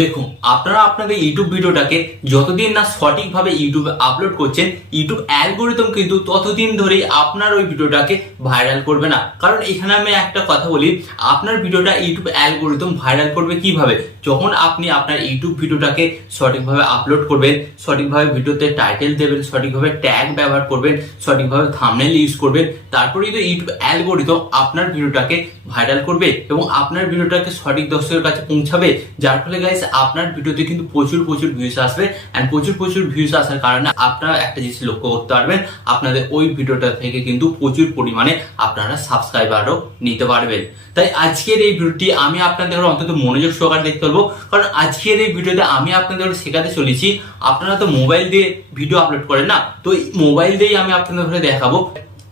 দেখুন, আপনারা আপনাদের ইউটিউব ভিডিওটাকে যতদিন না সঠিকভাবে ইউটিউবে আপলোড করছেন, ইউটিউব অ্যালগোরিদম কিন্তু ততদিন ধরেই আপনার ওই ভিডিওটাকে ভাইরাল করবে না। কারণ এখানে আমি একটা কথা বলি, আপনার ভিডিওটা ইউটিউব অ্যালগোরিদম ভাইরাল করবে কিভাবে? যখন আপনি আপনার ইউটিউব ভিডিওটাকে সঠিকভাবে আপলোড করবেন, সঠিকভাবে ভিডিওতে টাইটেল দেবেন, সঠিকভাবে ট্যাগ ব্যবহার করবেন, সঠিকভাবে থাম্বনেল ইউজ করবেন, তারপরেই তো ইউটিউব অ্যালগোরিদম আপনার ভিডিওটাকে ভাইরাল করবে এবং আপনার ভিডিওটাকে সঠিক দর্শকের কাছে পৌঁছাবে। যার ফলে গাইস আপনার ভিডিওতে কিন্তু প্রচুর ভিউজ আসবে, এন্ড প্রচুর ভিউজ আসার কারণে আপনারা একটা জিনিস লক্ষ্য করতে পারবেন, আপনাদের ওই ভিডিওটা থেকে কিন্তু প্রচুর পরিমাণে আপনারা সাবস্ক্রাইবারও নিতে পারবেন। তাই আজকের এই ভিডিওটি আমি আপনাদের অন্তত মনোযোগ সহকারে দেখতে বলবো, কারণ আজকের এই ভিডিওতে আমি আপনাদের শেখাতে চলেছি, আপনারা তো মোবাইল দিয়ে ভিডিও আপলোড করেন না, তো মোবাইল দিয়েই আমি আপনাদের দেখাবো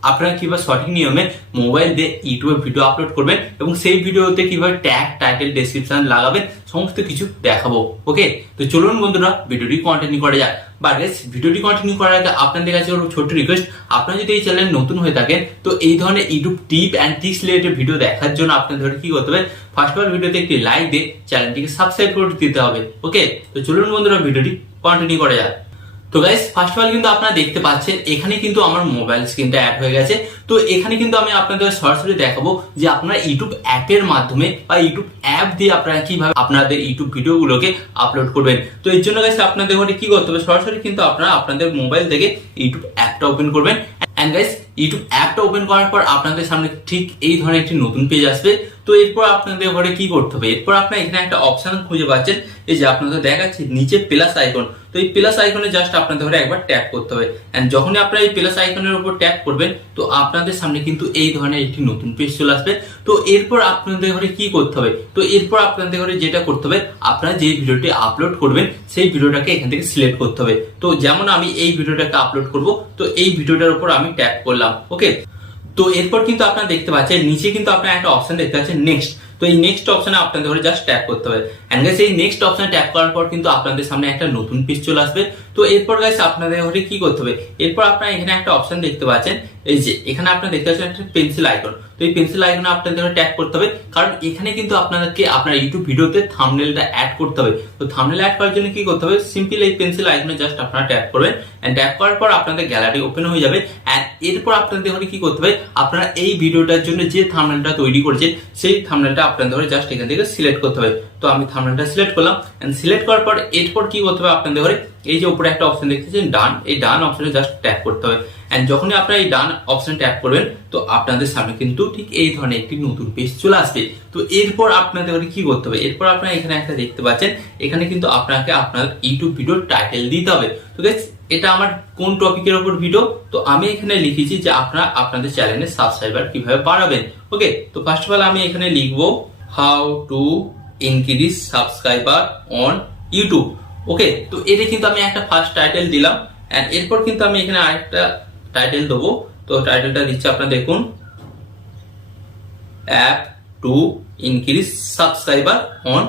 আপনারা কিভাবে সঠিক নিয়মে মোবাইল দিয়ে ইউটিউবে ভিডিও আপলোড করবেন এবং সেই ভিডিওতে কিভাবে ট্যাগ, টাইটেল, ডেসক্রিপশন লাগাবেন, সমস্ত কিছু দেখাবো। ওকে, তো চলুন বন্ধুরা ভিডিওটি কন্টিনিউ করা যাক। বাট গাইস, ভিডিওটি কন্টিনিউ করার আগে আপনাদের কাছে একটা ছোট্ট রিকোয়েস্ট, আপনারা যদি এই চ্যানেলে নতুন হয়ে থাকেন তো এই ধরনের YouTube tip and tricks related video দেখার জন্য আপনাদের কি করতে হবে, ফার্স্ট অফ অল ভিডিওতে একটি লাইক দিয়ে চ্যানেলটিকে সাবস্ক্রাইব করে দিতে হবে। ওকে, তো চলুন বন্ধুরা ভিডিওটি কন্টিনিউ করা যাক। তো গাইস, ফার্স্ট অফ অল কিন্তু আপনারা দেখতে পাচ্ছেন এখানে কিন্তু আমার মোবাইল স্ক্রিনটা অ্যাড হয়ে গেছে। তো এখানে কিন্তু আমি আপনাদের সরাসরি দেখাবো যে আপনারা ইউটিউব অ্যাপের মাধ্যমে বা ইউটিউব অ্যাপ দিয়ে আপনারা কিভাবে আপনাদের ইউটিউব ভিডিওগুলোকে আপলোড করবেন। তো এর জন্য গাইস আপনাদের ঘরে কি করতে হবে, সরাসরি কিন্তু আপনারা আপনাদের মোবাইল থেকে ইউটিউব অ্যাপটা ওপেন করবেন। এন্ড গাইস, ইউটিউব অ্যাপটা ওপেন করার পর আপনাদের সামনে ঠিক এই ধরনের একটি নতুন পেজ আসবে। তো এরপর আপনাদের ঘরে কি করতে হবে, এরপর আপনারা এখানে একটা অপশন খুঁজে পাচ্ছেন, এই যে আপনাদের দেখাচ্ছে নিচে প্লাস আইকন। তো এই প্লাস আইকনে জাস্ট আপনাদের ঘরে একবার ট্যাপ করতে হবে। এন্ড যখনই আপনারা এই প্লাস আইকনের উপর ট্যাপ করবেন তো আপনাদের সামনে কিন্তু এই ধরনের একটি নতুন পেজ চলে আসবে। তো এরপর আপনাদের ঘরে কি করতে হবে, তো এরপর আপনাদের ঘরে যেটা করতে হবে, আপনারা যে ভিডিওটি আপলোড করবেন সেই ভিডিওটাকে এখান থেকে সিলেক্ট করতে হবে। তো যেমন আমি এই ভিডিওটাকে আপলোড করব, তো এই ভিডিওটার উপর আমি ট্যাপ করলাম। ওকে, তো এরপর কিন্তু আপনারা দেখতে পাচ্ছেন নিচে কিন্তু আপনারা একটা অপশন দেখতে পাচ্ছেন নেক্সট। তো এই নেক্সট অপশনে আপনাদের ধরে জাস্ট ট্যাপ করতে হবে। এন্ড গাইস, এই নেক্সট অপশনে ট্যাপ করার পর কিন্তু আপনাদের সামনে একটা নতুন পেজ চলে আসবে। তো এরপর গাইস আপনাদের ঘরে কি করতে হবে, এরপর আপনারা এখানে একটা অপশন দেখতে পাচ্ছেন, এই যে এখানে আপনারা দেখতে পাচ্ছেন একটা পেন্সিল আইকন। তো এই পেন্সিল আইকনে আপনাদের ট্যাপ করতে হবে, কারণ এখানে কিন্তু আপনাদেরকে আপনার ইউটিউব ভিডিওতে থাম্বনেলটা অ্যাড করতে হবে। তো থাম্বনেল অ্যাড করার জন্য কি করতে হবে, সিম্পল এই পেন্সিল আইকনে জাস্ট আপনারা ট্যাপ করবেন। এন্ড ট্যাপ করার পর আপনাদের গ্যালারি ওপেন হয়ে যাবে। এন্ড এরপর আপনাদের ঘরে কি করতে হবে, আপনারা এই ভিডিওটার জন্য যে থাম্বনেলটা তৈরি করেছেন সেই থাম্বনেলটা আপনাদের ঘরে জাস্ট এখান থেকে সিলেক্ট করতে হবে। তো আমি থাম্বনেলটা সিলেক্ট করলাম। এন্ড সিলেক্ট করার পর এরপর কি করতে হবে, আপনাদের ঘরে এই যে উপরে একটা অপশন দেখতেছেন ডান, এই ডান অপশনে জাস্ট ট্যাপ করতে হবে। এন্ড যখনই আপনারা এই ডান অপশন ট্যাপ করবেন তো আপনাদের সামনে কিন্তু ঠিক এই ধরনের একটি নতুন পেজ চলে আসবে। তো এরপর আপনাদের কি করতে হবে, এরপর আপনারা এখানে একটা দেখতে পাচ্ছেন, এখানে কিন্তু আপনাকে আপনার ইউটিউব ভিডিওর টাইটেল দিতে হবে। তো গাইস, এটা আমার কোন টপিকের উপর ভিডিও, তো আমি এখানে লিখেছি যে আপনারা আপনাদের চ্যানেলে সাবস্ক্রাইবার কিভাবে বাড়াবেন। ওকে, তো ফার্স্ট অফ অল আমি এখানে লিখবো how to increase subscriber on YouTube. Okay, তো এটা কিন্তু আমি একটা ফার্স্ট টাইটেল দিলাম। এন্ড এরপর কিন্তু আমি এখানে আরেকটা টাইটেল দেবো। তো টাইটেলটা দিচ্ছি আপনারা দেখুন, app two increase subscriber on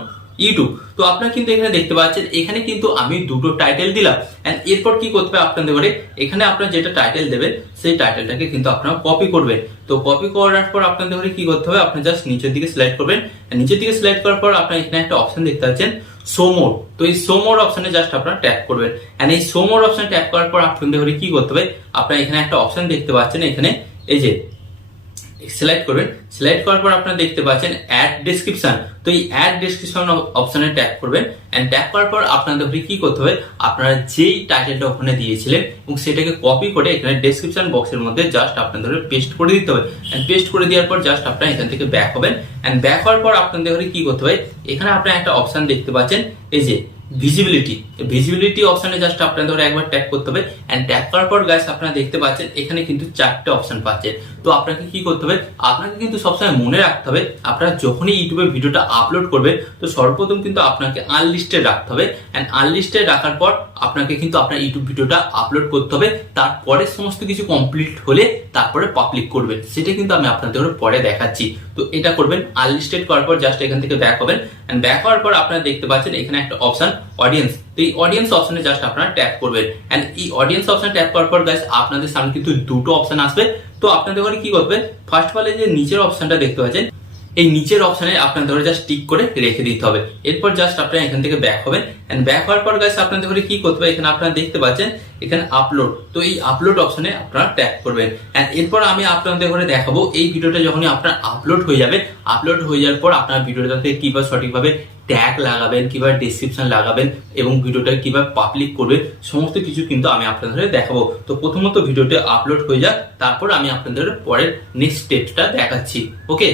YouTube. তো আপনারা কিন্তু এখানে দেখতে পাচ্ছেন এখানে কিন্তু আমি দুটো টাইটেল দিলাম। এন্ড এরপর কি করতে হবে, আপনাদের ঘরে এখানে আপনারা যেটা টাইটেল দেবেন সেই টাইটেলটাকে কিন্তু আপনারা কপি করবেন। তো কপি করার পর আপনাদের ঘরে কি করতে হবে, আপনারা জাস্ট নিচের দিকে সিলেক্ট করবেন। নিচের দিকে সিলেক্ট করার পর আপনারা এখানে একটা অপশন দেখতে পাচ্ছেন শো মোর। তো এই শো মোর অপশনে জাস্ট আপনারা ট্যাপ করবেন। এন্ড এই শো মোর অপশন ট্যাপ করার পর আপনাদের ঘরে কি করতে হবে, আপনারা এখানে একটা অপশন দেখতে পাচ্ছেন, এখানে এই যে সিলেক্ট করবেন। সিলেক্ট করার পর আপনারা দেখতে পাচ্ছেন অ্যাড ডেসক্রিপশন। তো এই অ্যাড ডেসক্রিপশন অপশনে ট্যাপ করবেন। এন্ড ট্যাপ করার পর আপনাদের কি করতে হবে, আপনারা যেই টাইটেলটা ওখানে দিয়েছিলেন এবং সেটাকে কপি করে এখানে ডেসক্রিপশন বক্সের মধ্যে জাস্ট আপনাদের পেস্ট করে দিতে হবে। এন্ড পেস্ট করে দেওয়ার পর জাস্ট আপনারা এখান থেকে ব্যাক হবেন। এন্ড ব্যাক হওয়ার পর আপনাদের কি করতে হবে, এখানে আপনারা একটা অপশন দেখতে পাচ্ছেন, এই যে ভিজিবিলিটি অপশনে জাস্ট আপনাদের একবার ট্যাপ করতে হবে। এন্ড ট্যাপ করার পর গাইস আপনারা দেখতে পাচ্ছেন এখানে কিন্তু চারটে অপশন পাচ্ছেন। তো আপনাকে কি করতে হবে, আপনাকে কিন্তু সবসময় মনে রাখতে হবে, আপনারা যখনই ইউটিউবে ভিডিওটা আপলোড করবেন তো সর্বপ্রথম কিন্তু আপনাকে আনলিস্টেড রাখতে হবে। এন্ড আনলিস্টেড রাখার পর আপনাকে কিন্তু আপনার ইউটিউব ভিডিওটা আপলোড করতে হবে। তারপরে সমস্ত কিছু কমপ্লিট হলে তারপরে পাবলিক করবেন, সেটা কিন্তু আমি আপনাদের পরে দেখাচ্ছি। তো এটা করবেন, আনলিস্টেড করার পর জাস্ট এখান থেকে ব্যাক হবেন। এন্ড ব্যাক হওয়ার পর আপনারা দেখতে পাচ্ছেন এখানে একটা অপশন অডিয়েন্স। তো এই অডিয়েন্স অপশনে জাস্ট আপনারা ট্যাপ করবেন। এন্ড এই অডিয়েন্স অপশনে ট্যাপ করার পর গাইস আপনাদের সামনে কিন্তু দুটো অপশন আসবে। তো আপনাদের ঘরে কি করবে, ফার্স্ট অফ অল এই যে নিচের অপশনটা দেখতে পাচ্ছেন, এই নিচের অপশনে আপনার ধরে জাস্ট টিক করে রেখে দিতে হবে। এরপর জাস্ট আপনারা এখান থেকে ব্যাক হবেন, এন্ড ব্যাক হওয়ার পর গাইস আপনাদের ধরে কি করতে হবে, এখানে আপনারা দেখতে পাচ্ছেন এখানে আপলোড, তো এই আপলোড অপশনে আপনারা ট্যাপ করবেন। এন্ড এরপর আমি আপনাদের ঘরে দেখাবো এই ভিডিওটা যখনই আপনার আপলোড হয়ে যাবে, আপলোড হয়ে যাওয়ার পর আপনার ভিডিওটাতে কিভাবে সঠিকভাবে ট্যাগ লাগাবেন, কিভাবে ডেসক্রিপশন লাগাবেন এবং ভিডিওটা কিভাবে পাবলিক করবেন, সমস্ত কিছু কিন্তু আমি আপনাদের দেখাবো। তো প্রথমত ভিডিওটা আপলোড হয়ে যাক, তারপর আমি আপনাদের পরের নেক্সট স্টেপটা দেখাচ্ছি। ওকে,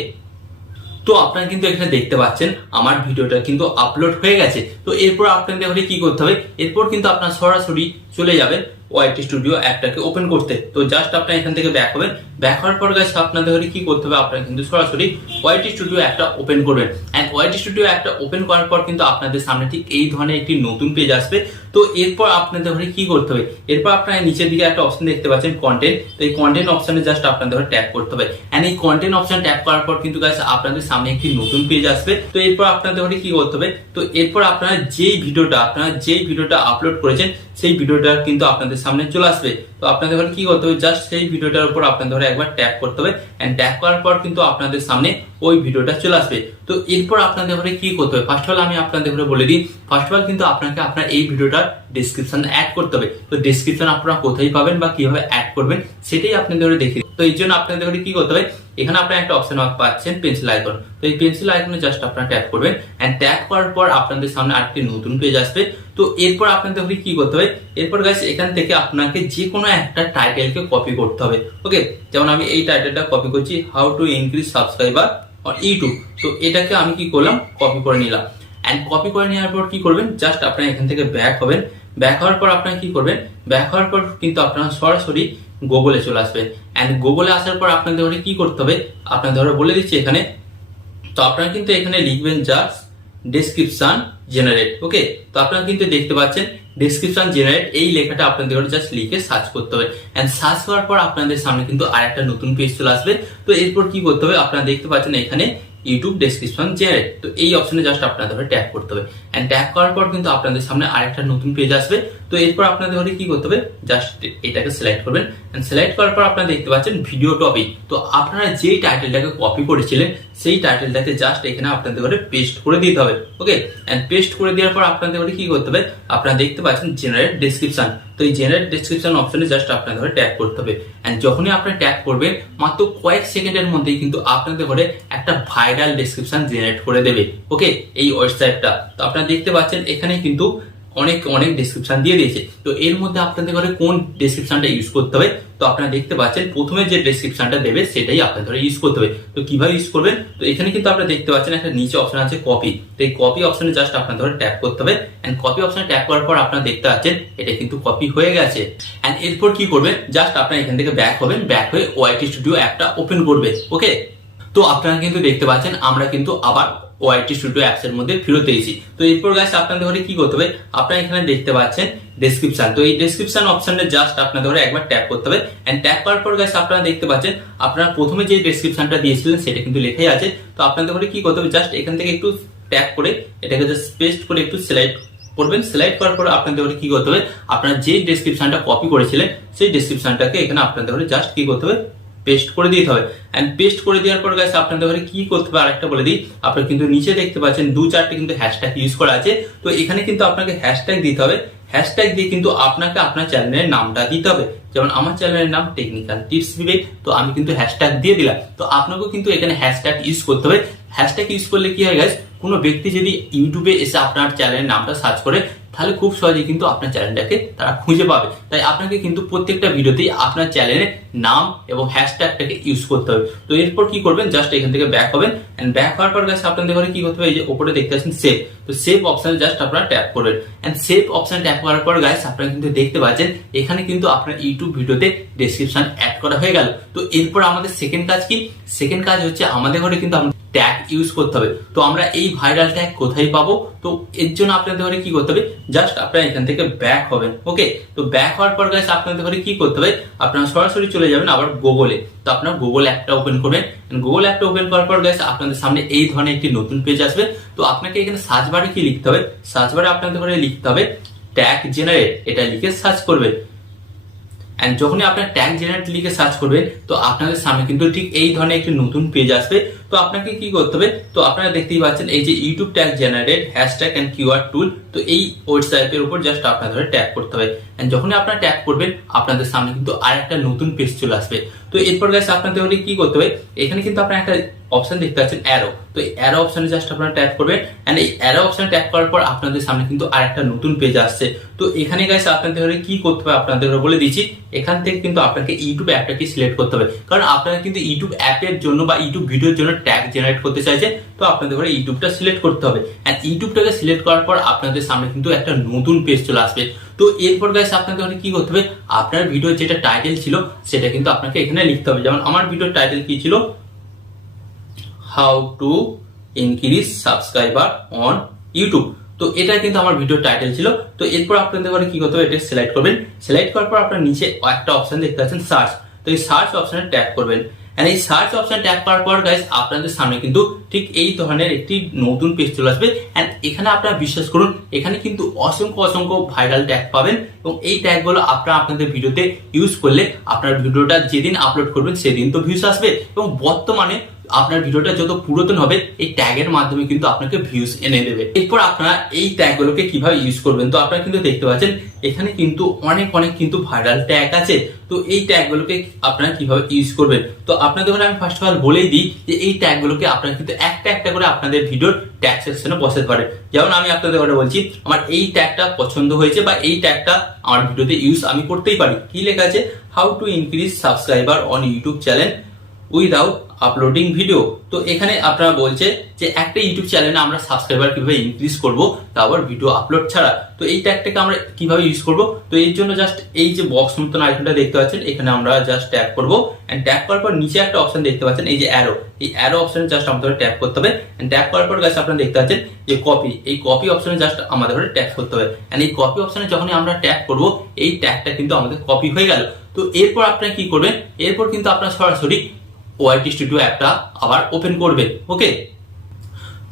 তো আপনারা কিন্তু এখানে দেখতে পাচ্ছেন আমার ভিডিওটা কিন্তু আপলোড হয়ে গেছে। তো এরপর আপনাদের কি করতে হবে, এরপর কিন্তু আপনার সরাসরি চলে যাবেন ওয়াইটি স্টুডিও অ্যাপটাকে ওপেন করতে। তো জাস্ট আপনারা এখান থেকে ব্যাক হবেন, ব্যাক হওয়ার পর গাইস আপনাদের কি করতে হবে, আপনারা কিন্তু সরাসরি ওয়াইটি স্টুডিও অ্যাপটা ওপেন করবেন। এন্ড ওয়াইটি স্টুডিও অ্যাপটা ওপেন করার পর কিন্তু আপনাদের সামনে ঠিক এই ধরনের একটি নতুন পেজ আসবে। তো এরপর আপনাদের কি করতে হবে, এরপর আপনারা নিচের দিকে একটা অপশন দেখতে পাচ্ছেন কন্টেন্ট, তো এই কন্টেন্ট অপশনে জাস্ট আপনাদের ট্যাপ করতে হবে। এন্ড এই কন্টেন্ট অপশন ট্যাপ করার পর কিন্তু গাইস আপনাদের সামনে একটি নতুন পেজ আসবে। তো এরপর আপনাদের কি করতে হবে, তো এরপর আপনারা যেই ভিডিওটা আপলোড করেছেন সেই ভিডিওটা কিন্তু আপনাদের সামনে চলে আসবে। তো আপনাদের কি করতে হবে, জাস্ট সেই ভিডিওটার উপর আপনাদের একবার ট্যাপ করতে হবে, এন্ড ট্যাপ করার পর কিন্তু আপনাদের সামনে ওই ভিডিওটা চলে আসবে। তো এরপর আপনাদের কি করতে হবে, ফার্স্ট অফ অল আমি আপনাদের বলে দিই, ফার্স্ট অফ অল কিন্তু আপনাকে আপনার এই ভিডিওটার ডেসক্রিপশন অ্যাড করতে হবে। তো ডেসক্রিপশন আপনারা কোথায় পাবেন বা কিভাবে অ্যাড করবেন সেটাই আপনাদের দেখিয়ে। তো এই জন্য আপনাদের কি করতে হবে, এখানে আপনারা একটা অপশন পাচ্ছেন পেন্সিল আইকন, তো এই পেন্সিল আইকনে জাস্ট আপনারা ট্যাপ করবেন, এন্ড ট্যাপ করার পর আপনাদের সামনে আরেকটি নতুন পেজ আসবে। তো এরপর আপনাদের কি করতে হবে, এরপর গাইস এখান থেকে আপনাকে যে কোনো একটা টাইটেলকে কপি করতে হবে। ওকে, যেমন আমি এই টাইটেলটা কপি করছি, how to increase subscriber on YouTube. তো এটাকে আমি কি করলাম, কপি করে নিলাম। এন্ড কপি করে নেওয়ার পর কি করবেন, জাস্ট আপনারা এখান থেকে ব্যাক হবেন, ব্যাক হওয়ার পর আপনারা কি করবেন, ব্যাক হওয়ার পর কিন্তু আপনারা সরাসরি গুগলে চলে আসবেন। এন্ড গুগলে আসার পর আপনাদের কি করতে হবে, আপনাদের বলে দিচ্ছি এখানে। তো আপনারা কিন্তু এখানে লিখবেন জাস্ট ডেসক্রিপশন জেনারেট। ওকে, তো আপনারা কিন্তু দেখতে পাচ্ছেন ডেসক্রিপশন জেনারেট, এই লেখাটা আপনাদের জাস্ট লিখে সার্চ করতে হবে। এন্ড সার্চ করার পর আপনাদের সামনে কিন্তু আরেকটা নতুন পেজ চলে আসবে। তো এরপর কি করতে হবে, আপনারা দেখতে পাচ্ছেন এখানে ইউটিউব ডেসক্রিপশন জেনারেট, তো এই অপশনে জাস্ট আপনাদের ট্যাপ করতে হবে। এন্ড ট্যাপ করার পর কিন্তু আপনাদের সামনে আরেকটা নতুন পেজ আসবে। তো এরপর আপনাদের কি করতে হবে, জাস্ট এটাকে সিলেক্ট করবেন, এন্ড সিলেক্ট করার পর আপনারা দেখতে পাচ্ছেন ভিডিও টপিক। তো আপনারা যেই টাইটেলটাকে কপি করেছিলেন সেই টাইটেলটাকে জাস্ট এখানে আপনাদের পেস্ট করে দিতে হবে। ওকে, এন্ড পেস্ট করে দেওয়ার পর আপনাদের কি করতে হবে, আপনারা দেখতে পাচ্ছেন জেনারেট ডেসক্রিপশন, তো এই জেনারেট ডেসক্রিপশন অপশনে জাস্ট আপনাদের ট্যাপ করতে হবে। এন্ড যখনই আপনারা ট্যাপ করবেন মাত্র কয়েক সেকেন্ডের মধ্যেই কিন্তু আপনাদের ঘরে একটা ভাইরাল ডেসক্রিপশন জেনারেট করে দেবে। ওকে, এই ওয়েবসাইটটা তো আপনারা দেখতে পাচ্ছেন এখানে কিন্তু অনেক ডেসক্রিপশন দিয়ে দিয়েছে। তো এর মধ্যে আপনাদের ঘরে কোন ডেসক্রিপশনটা ইউজ করতে হবে, তো আপনারা দেখতে পাচ্ছেন প্রথমে যে ডেসক্রিপশনটা দেবে সেটাই আপনাদের ইউজ করতে হবে। তো কিভাবে ইউজ করবেন, তো এখানে কিন্তু আপনারা দেখতে পাচ্ছেন একটা নিচে অপশন আছে কপি, তো এই কপি অপশনে জাস্ট আপনাদের ট্যাপ করতে হবে। এন্ড কপি অপশনে ট্যাপ করার পর আপনারা দেখতে পাচ্ছেন এটা কিন্তু কপি হয়ে গেছে। এন্ড এরপর কি করবেন, জাস্ট আপনারা এখান থেকে ব্যাক হবেন, ব্যাক হয়ে ওয়াইটি স্টুডিও অ্যাপটা ওপেন করবেন। ওকে, তো আপনারা কিন্তু দেখতে পাচ্ছেন আমরা কিন্তু আবার ওয়াইটি স্টুডিও অ্যাপস এর মধ্যে ফেরত এসেছি। তো এরপর গাইস আপনাদের ঘরে কি করতে হবে, আপনারা এখানে দেখতে পাচ্ছেন ডেসক্রিপশন, তো এই ডেসক্রিপশন অপশনে জাস্ট আপনাদের ঘরে একবার ট্যাপ করতে হবে। এন্ড ট্যাপ করার পর গাইস আপনারা দেখতে পাচ্ছেন আপনারা প্রথমে যে ডেসক্রিপশনটা দিয়েছিলেন সেটা কিন্তু লেখাই আছে। তো আপনাদের ঘরে কি করতে হবে, জাস্ট এখান থেকে একটু ট্যাপ করে এটাকে জাস্ট পেস্ট করে একটু সিলেক্ট করবেন। সিলেক্ট করার পর আপনাদের কি করতে হবে, আপনারা যে ডেসক্রিপশনটা কপি করেছিলেন সেই ডেসক্রিপশনটাকে এখানে আপনাদের জাস্ট কি করতে হবে, পেস্ট করে দিতে হবে। এন্ড পেস্ট করে দেওয়ার পর গাইস আপনাদের কি করতে হবে আরেকটা বলে দিই, আপনারা কিন্তু নিচে দেখতে পাচ্ছেন 2-4টি কিন্তু হ্যাশট্যাগ ইউজ করা আছে। তো এখানে কিন্তু আপনাকে হ্যাশট্যাগ দিতে হবে, হ্যাশট্যাগ দিয়ে কিন্তু আপনাকে আপনার চ্যানেলের নামটা দিতে হবে। যেমন আমার চ্যানেলের নাম টেকনিক্যাল টিপস বিবেক, তো আমি কিন্তু হ্যাশট্যাগ দিয়ে দিলাম। তো আপনাকেও কিন্তু এখানে হ্যাশট্যাগ ইউজ করতে হবে। হ্যাশট্যাগ ইউজ করলে কি হয় গাইস, কোনো ব্যক্তি যদি ইউটিউবে এসে আপনার চ্যানেলের নামটা সার্চ করে তাহলে খুব সহজেই কিন্তু আপনার চ্যানেলটাকে তারা খুঁজে পাবে। তাই আপনাকে কিন্তু প্রত্যেকটা ভিডিওতেই আপনার চ্যানেলের নাম এবং হ্যাশট্যাগটাকে ইউজ করতে হবে। তো এরপর কি করবেন, জাস্ট এখান থেকে ব্যাক হবেন। এন্ড ব্যাক হওয়ার পর গাইস আপনাদের ঘরে কি করতে হবে, এই যে উপরে দেখতে পাচ্ছেন সেভ, তো সেভ অপশনে জাস্ট আপনারা ট্যাপ করবেন। এন্ড সেভ অপশনে ট্যাপ করার পর গাইস আপনারা কিন্তু দেখতে পাচ্ছেন এখানে কিন্তু আপনার ইউটিউব ভিডিওতে ডেসক্রিপশন অ্যাড করা হয়ে গেল। তো এরপর আমাদের সেকেন্ড কাজ কি, সেকেন্ড কাজ হচ্ছে আমাদের ঘরে কিন্তু ট্যাগ ইউজ করতে হবে। তো আমরা এই ভাইরাল ট্যাগ কোথায় পাবো, তো এর জন্য আপনাদের ঘরে কি করতে হবে, জাস্ট আপনারা এখান থেকে ব্যাক হবেন। ওকে, তো ব্যাক হওয়ার পর গাইস আপনাদের ঘরে কি করতে হবে, আপনারা সরাসরি চলে যাবেন আবার গুগলে। তো আপনারা গুগল অ্যাপটা ওপেন করবেন। গুগল অ্যাপটা ওপেন করার পর গাইস আপনাদের সামনে এই ধরনের একটি নতুন পেজ আসবে। তো আপনাকে এখানে সার্চ বারে কি লিখতে হবে, সার্চ বারে আপনাদের ঘরে লিখতে হবে ট্যাগ জেনারেট, এটা লিখে সার্চ করবেন। এন্ড যখনই আপনার ট্যাগ জেনারেট লিখে সার্চ করবেন তো আপনাদের সামনে কিন্তু ঠিক এই ধরনের একটি নতুন পেজ আসবে। তো আপনাকে কি করতে হবে, তো আপনারা দেখতেই পাচ্ছেন এই যে YouTube tag generate hashtag and keyword tool, তো এই ওয়েবসাইটের উপর জাস্ট আপনাদের ট্যাগ করতে হবে। এন্ড যখনই আপনারা ট্যাগ করবেন আপনাদের সামনে কিন্তু আর একটা নতুন পেজ চলে আসবে। তো এরপর গাইস আপনাদের কি করতে হবে, এখানে কিন্তু আপনারা একটা অপশন দেখতে পাচ্ছেন অ্যারো, তো এই অ্যারো অপশনে জাস্ট আপনারা ট্যাপ করবেন। এন্ড এই অ্যারো অপশনে ট্যাপ করার পর আপনাদের সামনে কিন্তু আর একটা নতুন পেজ আসছে। তো এখানে গাইস আপনাদের কি করতে হবে আপনাদের বলে দিচ্ছি। এখান থেকে কিন্তু আপনাকে ইউটিউব অ্যাপটাকে সিলেক্ট করতে হবে, কারণ আপনারা কিন্তু ইউটিউব অ্যাপের জন্য বা ইউটিউব ভিডিওর জন্য ট্যাগ জেনারেট করতে চাইছেন। তো আপনাদের ইউটিউবটা সিলেক্ট করতে হবে। এন্ড ইউটিউবটাকে সিলেক্ট করার পর আপনাদের সামনে কিন্তু একটা নতুন পেজ চলে আসবে। তো এরপর গাইস আপনাদের কি করতে হবে, আপনার ভিডিও যেটা টাইটেল ছিল সেটা কিন্তু আপনাকে এখানে লিখতে হবে। যেমন আমার ভিডিওর টাইটেল কি ছিল, how to increase subscriber on YouTube. তো এটা কিন্তু আমার ভিডিওর টাইটেল ছিল। তো এরপর আপনাদের কি করতে হবে, এটা সিলেক্ট করবেন। সিলেক্ট করার পর আপনার নিচে একটা অপশন দেখতে পাচ্ছেন সার্চ, তো এই সার্চ অপশনে ট্যাপ করবেন। এন্ড এই সার্চ অপশন ট্যাপ করার পর গাইস আপনাদের সামনে কিন্তু ঠিক এই ধরনের একটি নতুন পেজ চলে আসবে। এন্ড এখানে আপনারা বিশ্বাস করুন, এখানে কিন্তু অসংখ্য ভাইরাল ট্যাগ পাবেন এবং এই ট্যাগগুলো আপনারা আপনাদের ভিডিওতে ইউজ করলে আপনার ভিডিওটা যেদিন আপলোড করবেন সেদিন তো ভিউজ আসবে এবং বর্তমানে আপনার ভিডিওটা যত পুরাতন হবে এই ট্যাগের মাধ্যমে কিন্তু আপনাকে ভিউজ এনে দেবে। এরপর আপনারা এই ট্যাগগুলোকে কিভাবে ইউজ করবেন, তো আপনারা কিন্তু দেখতে পাচ্ছেন এখানে কিন্তু অনেক কিন্তু ভাইরাল ট্যাগ আছে। তো এই ট্যাগগুলোকে আপনারা কিভাবে ইউজ করবেন, তো আপনাদের আমি ফার্স্ট অফ অল বলেই দিই যে এই ট্যাগগুলোকে আপনারা কিন্তু একটা করে আপনাদের ভিডিওর ট্যাগ সেকশনে বসাতে পারেন। যেমন আমি আপনাদের বলছি আমার এই ট্যাগটা পছন্দ হয়েছে বা এই ট্যাগটা আমার ভিডিওতে ইউজ আমি করতেই পারি। কি লেখা আছে, how to increase subscriber on YouTube channel without uploading video. তো এখানে আপনারা বলছে যে একটা ইউটিউব চ্যানেলে আমরা সাবস্ক্রাইবার কিভাবে ইনক্রিজ করবো, তারপর ভিডিও আপলোড ছাড়া। তো এই ট্যাগটাকে আমরা কিভাবে ইউজ করব, তো এর জন্য জাস্ট এই যে বক্স মতন আইকনটা দেখতে পাচ্ছেন এখানে আমরা জাস্ট ট্যাপ করব। এন্ড ট্যাপ করার পর নিচে একটা অপশন দেখতে পাচ্ছেন এই যে অ্যারো, এই অ্যারো অপশনে জাস্ট আমাদের ট্যাপ করতে হবে। এন্ড ট্যাপ করার পর গাইস আপনারা দেখতে পাচ্ছেন যে কপি, এই কপি অপশনে জাস্ট আমাদের ট্যাপ করতে হবে। এন্ড এই কপি অপশনে যখনই আমরা ট্যাপ করব এই ট্যাগটা কিন্তু আমাদের কপি হয়ে গেল। তো এরপর আপনারা কি করবেন, এরপর কিন্তু আপনারা সরাসরি ওয়াইটি স্টুডিও অ্যাপটা আবার ওপেন করবেন। ওকে,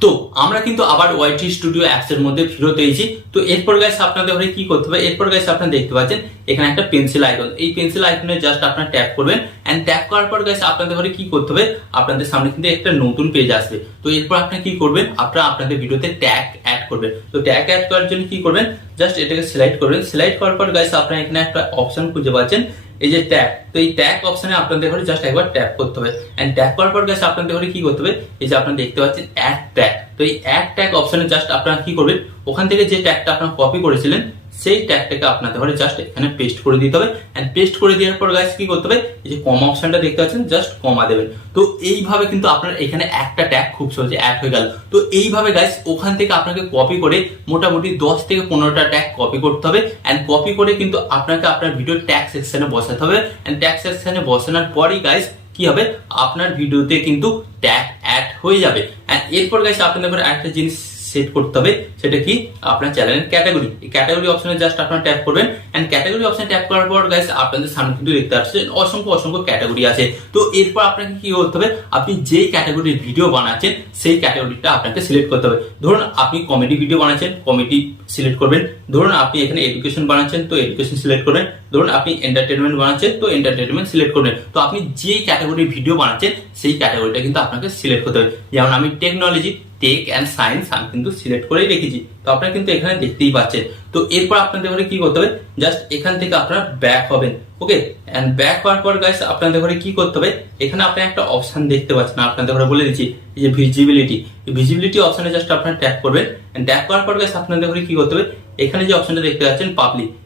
তো আমরা কিন্তু আবার ওয়াইটি স্টুডিও অ্যাপস এর মধ্যে ফিরত এসেছি। তো এরপর গাইস আপনাদের কি করতে হবে, এরপর গাইস আপনারা দেখতে পাচ্ছেন এখানে একটা পেন্সিল আইকন, এই পেন্সিল আইকনে জাস্ট আপনারা ট্যাপ করবেন। এন্ড ট্যাপ করার পর গাইস আপনাদের কি করতে হবে, আপনাদের সামনে কিন্তু একটা নতুন পেজ আসবে। তো এরপর আপনারা কি করবেন, আপনারা আপনাদের ভিডিওতে ট্যাগ অ্যাড করবেন। তো ট্যাগ অ্যাড করার জন্য কি করবেন, জাস্ট এটাকে সিলেক্ট করবেন। সিলেক্ট করার পর গাইস আপনারা এখানে একটা অপশন খুঁজে পাচ্ছেন এই যে ট্যাগ, তো এই ট্যাগ অপশনে আপনাদের জাস্ট একবার ট্যাপ করতে হবে। এন্ড ট্যাপ করার পর গাইস আপনাদের কি করতে হবে, এই যে আপনারা দেখতে পাচ্ছেন অ্যাড ট্যাগ, তো এই অ্যাড ট্যাগ অপশনে জাস্ট আপনারা কি করবেন, ওখান থেকে যে ট্যাগটা আপনারা কপি করেছিলেন সেই ট্যাগটাকে আপনাদের জাস্ট এখানে পেস্ট করে দিতে হবে। এন্ড পেস্ট করে দেওয়ার পর গাইস কি করতে হবে, এই যে কমা অপশনটা দেখতে পাচ্ছেন জাস্ট কমা দেবেন। তো এইভাবে কিন্তু আপনার এখানে একটা ট্যাগ খুব সহজে অ্যাড হয়ে গেল। তো এইভাবে গাইস ওখান থেকে আপনাকে কপি করে মোটামুটি 10 থেকে 15টা ট্যাগ কপি করতে হবে। এন্ড কপি করে কিন্তু আপনাকে আপনার ভিডিও ট্যাগ সেকশনে বসাতে হবে। এন্ড ট্যাগ সেকশনে বসানোর পরই গাইস কি হবে, আপনার ভিডিওতে কিন্তু ট্যাগ অ্যাড হয়ে যাবে। এন্ড এরপর গাইস আপনাদের একটা জিনিস সেট করতে হবে, সেটা কি আপনার চ্যানেলের ক্যাটাগরি। এই ক্যাটাগরি অপশনে জাস্ট আপনারা ট্যাপ করবেন। এন্ড ক্যাটাগরি অপশনে ট্যাপ করার পর গাইস আপনাদের সামনে কিন্তু দেখতে পাচ্ছেন অসংখ্য ক্যাটাগরি আছে। তো এরপর আপনাকে কি করতে হবে, আপনি যেই ক্যাটাগরির ভিডিও বানাচ্ছেন সেই ক্যাটাগরিটা আপনাকে সিলেক্ট করতে হবে। ধরুন আপনি কমেডি ভিডিও বানাচ্ছেন, কমেডি সিলেক্ট করবেন। ধরুন আপনি এখানে এডুকেশন বানাচ্ছেন, তো এডুকেশন সিলেক্ট করবেন। ধরুন আপনি এন্টারটেনমেন্ট বানাচ্ছেন, তো এন্টারটেনমেন্ট সিলেক্ট করবেন। তো আপনি যেই ক্যাটাগরির ভিডিও বানাচ্ছেন সেই ক্যাটাগরিটা কিন্তু আপনাকে সিলেক্ট করতে হবে। যেমন আমি টেকনোলজি, টেক অ্যান্ড সায়েন্স আমি কিন্তু সিলেক্ট করেই রেখেছি, তো আপনারা কিন্তু এখানে দেখতেই পাচ্ছেন। তো এরপর আপনাদের কি করতে হবে, জাস্ট এখান থেকে আপনারা ব্যাক হবেন। ওকে, এন্ড ব্যাক হওয়ার পর গাইস আপনাদের কি করতে হবে, এখানে আপনি একটা অপশন দেখতে পাচ্ছেন, আপনাদের বলে দিচ্ছি এই যে ভিজিবিলিটি, এই ভিজিবিলিটি অপশনে জাস্ট আপনারা ট্যাপ করবেন। এন্ড ট্যাপ করার পর গাইস আপনাদের কি করতে হবে, এখানে যে অপশনটা দেখতে পাচ্ছেন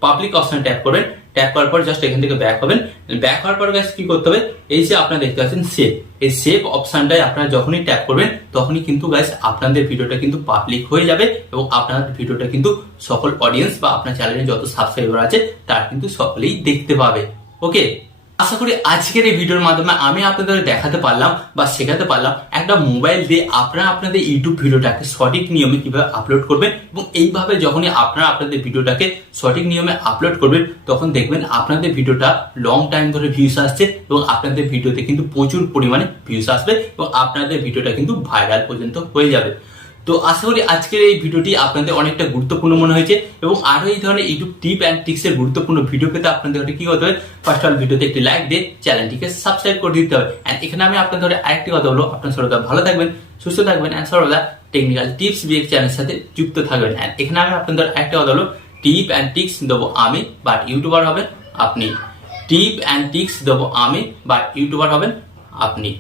পাবলিক অপশনে ট্যাপ করবেন। ট্যাপ করার পর জাস্ট এখান থেকে ব্যাক হবেন। ব্যাক হওয়ার পর গাইস কি করতে হবে, এই যে আপনারা দেখতে পাচ্ছেন সেভ, এই সেভ অপশনটায় আপনারা যখনই ট্যাপ করবেন তখনই কিন্তু গাইস আপনাদের ভিডিওটা কিন্তু পাবলিক হয়ে যাবে এবং আপনাদের ভিডিওটা কিন্তু সকল অডিয়েন্স বা আপনার চ্যানেলে যত সাবস্ক্রাইবার আছে তার কিন্তু সকলেই দেখতে পাবে। ওকে, আশা করি আজকের এই ভিডিওর মাধ্যমে আমি আপনাদের দেখাতে পারলাম বা শেখাতে পারলাম একটা মোবাইল দিয়ে আপনারা আপনাদের ইউটিউব ভিডিওটাকে সঠিক নিয়মে কিভাবে আপলোড করবেন। এবং এইভাবে যখনই আপনারা আপনাদের ভিডিওটাকে সঠিক নিয়মে আপলোড করবেন তখন দেখবেন আপনাদের ভিডিওটা লং টাইম ধরে ভিউস আসছে এবং আপনাদের ভিডিওতে কিন্তু প্রচুর পরিমাণে ভিউস আসবে এবং আপনাদের ভিডিওটা কিন্তু ভাইরাল পর্যন্ত হয়ে যাবে। তো আশা করি আজকের এই ভিডিওটি আপনাদের অনেকটা গুরুত্বপূর্ণ মনে হয়েছে এবং আরো এই ধরনের ইউটিউব টিপ অ্যান্ড ট্রিক্স এর গুরুত্বপূর্ণ ভিডিও পেতে আপনাদের কি করতে হবে, ফার্স্ট অল ভিডিওতে একটি লাইক দিয়ে চ্যানেলটিকে সাবস্ক্রাইব করে দিতে হবে। এন্ড এখানে আমি আপনাদের আরেকটি কথা বলবো, আপনার সর্বদা ভালো থাকবেন, সুস্থ থাকবেন এন্ড সর্বদা টেকনিক্যাল টিপস বিএক চ্যানেলের সাথে যুক্ত থাকবেন। এন্ড এখানে আমি আপনাদের আরেকটি কথা বলবো, টিপ অ্যান্ড ট্রিক্স দেবো আমি, বাট ইউটিউবার হবেন আপনি। টিপ অ্যান্ড ট্রিক্স দেবো আমি, বাট ইউটিউবার হবেন আপনি।